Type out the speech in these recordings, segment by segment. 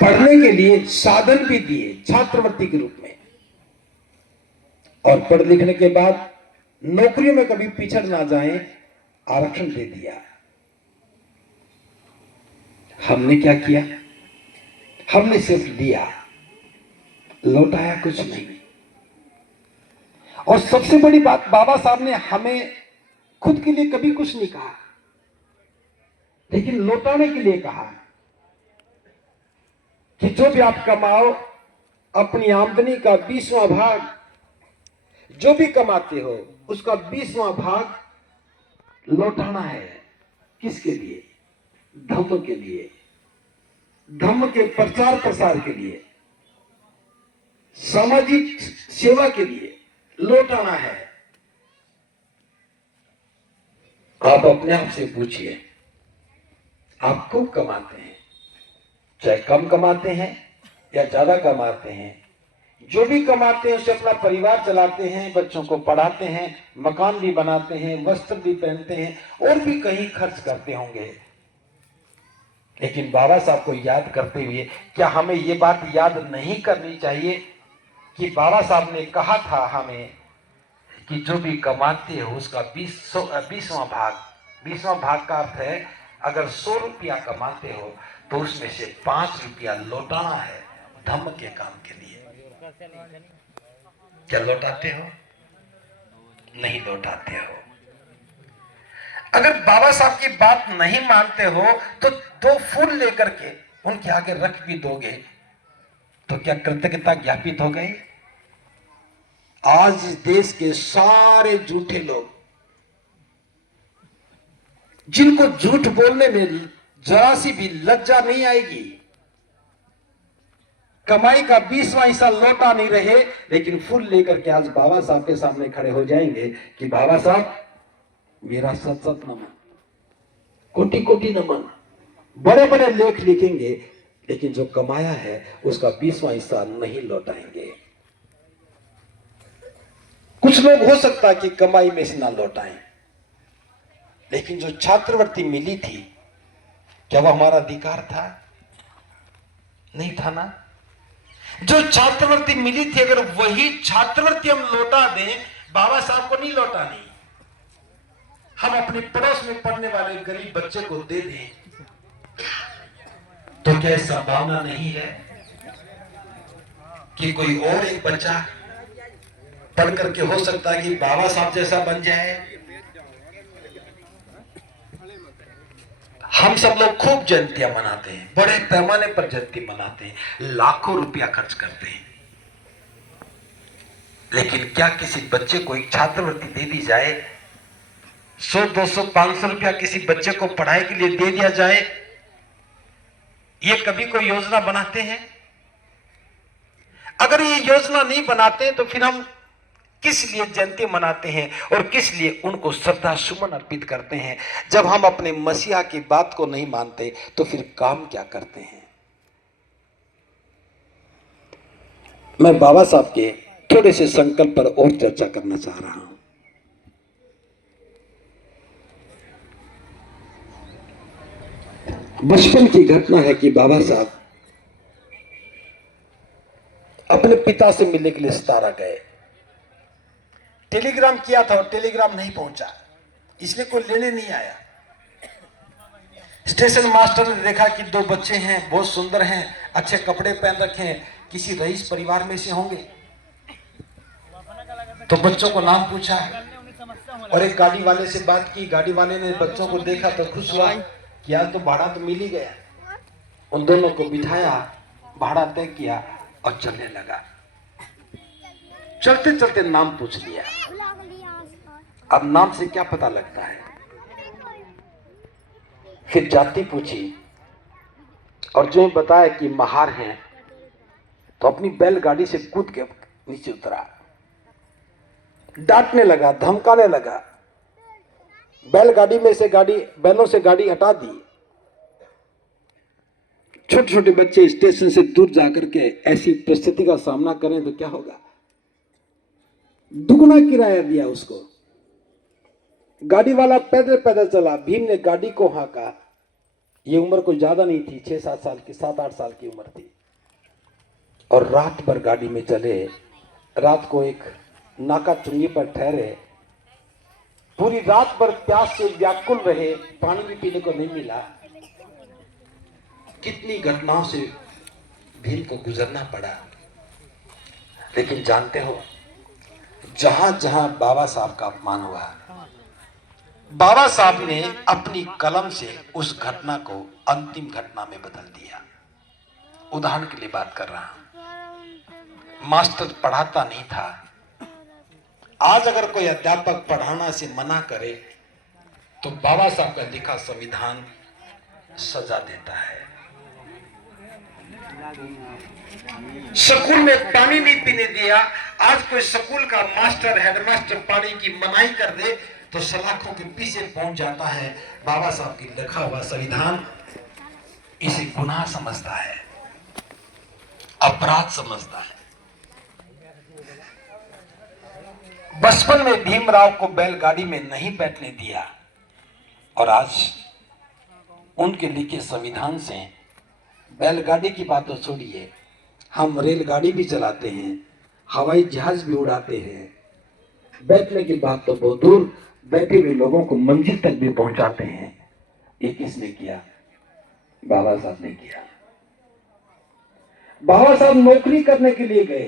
पढ़ने के लिए साधन भी दिए छात्रवृत्ति के रूप में, और पढ़ लिखने के बाद नौकरियों में कभी पिछड़ ना जाएं, आरक्षण दे दिया। हमने क्या किया? हमने सिर्फ लिया, लौटाया कुछ नहीं। और सबसे बड़ी बात, बाबा साहब ने हमें खुद के लिए कभी कुछ नहीं कहा, लेकिन लौटाने के लिए कहा कि जो भी आप कमाओ, अपनी आमदनी का 20वां भाग, जो भी कमाते हो उसका 20वां भाग लौटाना है। किसके लिए? धम्म के लिए, धम्म के प्रचार प्रसार के लिए, सामाजिक सेवा के लिए लौटाना है। आप अपने आप से पूछिए, आप खूब कमाते हैं, चाहे कम कमाते हैं या ज्यादा कमाते हैं, जो भी कमाते हैं उससे अपना परिवार चलाते हैं, बच्चों को पढ़ाते हैं, मकान भी बनाते हैं, वस्त्र भी पहनते हैं, और भी कहीं खर्च करते होंगे। लेकिन बाबा साहब को याद करते हुए क्या हमें ये बात याद नहीं करनी चाहिए कि बाबा साहब ने कहा था हमें कि जो भी कमाते हो उसका 20वां भाग, 20वां भाग का अर्थ है अगर 100 रुपया कमाते हो तो उसमें से 5 रुपया लौटाना है धम्म के काम के लिए। क्या लौटाते हो? नहीं लौटाते हो। अगर बाबा साहब की बात नहीं मानते हो तो 2 फूल लेकर के उनके आगे रख भी दोगे तो क्या कृतज्ञता ज्ञापित हो गई? आज इस देश के सारे झूठे लोग, जिनको झूठ बोलने में जरा सी भी लज्जा नहीं आएगी, कमाई का 20वां हिस्सा लौटा नहीं रहे, लेकिन फूल लेकर के आज बाबा साहब के सामने खड़े हो जाएंगे कि बाबा साहब मेरा सत सत नमन, कोटि कोटि नमन, बड़े बड़े लेख लिखेंगे, लेकिन जो कमाया है उसका 20वां हिस्सा नहीं लौटाएंगे। कुछ लोग हो सकता है कि कमाई में से ना लौटाएं, लेकिन जो छात्रवृत्ति मिली थी, क्या वह हमारा अधिकार था? नहीं था ना। जो छात्रवृत्ति मिली थी, अगर वही छात्रवृत्ति हम लौटा दें, बाबा साहब को नहीं लौटानी, हम अपने पड़ोस में पढ़ने वाले गरीब बच्चे को दे दें, तो क्या संभावना नहीं है कि कोई और एक बच्चा पढ़ करके हो सकता है कि बाबा साहब जैसा बन जाए? हम सब लोग खूब जयंतियां मनाते हैं, बड़े पैमाने पर जयंती मनाते हैं, लाखों रुपया खर्च करते हैं, लेकिन क्या किसी बच्चे को एक छात्रवृत्ति दे दी जाए, 100, 200, 500 रुपया किसी बच्चे को पढ़ाई के लिए दे दिया जाए, ये कभी कोई योजना बनाते हैं? अगर ये योजना नहीं बनाते तो फिर हम किस लिए जयंती मनाते हैं और किस लिए उनको श्रद्धा सुमन अर्पित करते हैं? जब हम अपने मसीहा की बात को नहीं मानते तो फिर काम क्या करते हैं? मैं बाबा साहब के थोड़े से संकल्प पर और चर्चा करना चाह रहा हूं। बचपन की घटना है कि बाबा साहब अपने पिता से मिलने के लिए सतारा गए। टेलीग्राम किया था और टेलीग्राम नहीं पहुंचा, इसलिए कोई लेने नहीं आया। स्टेशन मास्टर ने देखा कि 2 बच्चे हैं, बहुत सुंदर हैं, अच्छे कपड़े पहन रखे हैं, किसी रईस परिवार में से होंगे, तो बच्चों को नाम पूछा और एक गाड़ी वाले से बात की। गाड़ी वाले ने बच्चों को देखा तो खुश हुआ कि आज तो भाड़ा तो मिल ही गया। उन दोनों को बिठाया, भाड़ा तय किया और चलने लगा। चलते चलते नाम पूछ लिया। अब नाम से क्या पता लगता है? फिर जाति पूछी और जो बताया कि महार हैं, तो अपनी बैलगाड़ी से कूद के नीचे उतरा, डांटने लगा, धमकाने लगा, बैलगाड़ी में से बैलों से गाड़ी हटा दी। छोटे छोटे बच्चे स्टेशन से दूर जाकर के ऐसी परिस्थिति का सामना करें तो क्या होगा? दुगना किराया दिया उसको। गाड़ी वाला पैदल पैदल चला, भीम ने गाड़ी को हाँका ये उम्र कोई ज्यादा नहीं थी, 6-7 साल की, 7-8 साल की उम्र थी। और रात भर गाड़ी में चले, रात को एक नाका चुंगी पर ठहरे, पूरी रात भर प्यास से व्याकुल रहे, पानी भी पीने को नहीं मिला। कितनी घटनाओं से भीम को गुजरना पड़ा। लेकिन जानते हो, जहां जहां बाबा साहब का अपमान हुआ, बाबा साहब ने अपनी कलम से उस घटना को अंतिम घटना में बदल दिया। उदाहरण के लिए बात कर रहा हूं, मास्टर पढ़ाता नहीं था। आज अगर कोई अध्यापक पढ़ाना से मना करे तो बाबा साहब का लिखा संविधान सजा देता है। स्कूल में पानी नहीं पीने दिया, आज कोई स्कूल का मास्टर, हेडमास्टर पानी की मनाही कर दे तो सलाखों के पीछे पहुंच जाता है। बाबा साहब की लिखा हुआ संविधान इसे गुनाह समझता है, अपराध समझता है। बचपन में भीमराव को बैलगाड़ी में नहीं बैठने दिया, और आज उनके लिखे संविधान से बैलगाड़ी की बात तो छोड़िए, हम रेलगाड़ी भी चलाते हैं, हवाई जहाज भी उड़ाते हैं। बैठने की बात तो बहुत दूर, बैठे हुए लोगों को मंजिल तक भी पहुंचाते हैं। ये किसने किया? बाबा साहब ने किया। बाबा साहब नौकरी करने के लिए गए,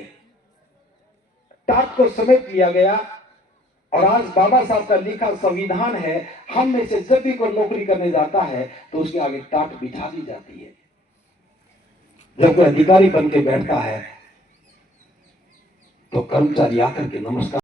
टाट को समेट लिया गया, और आज बाबा साहब का लिखा संविधान है, हम में से जब भी कोई नौकरी करने जाता है तो उसके आगे टाट बिछा दी जाती है। जब कोई अधिकारी बन के बैठता है तो कर्मचारी आकर के नमस्कार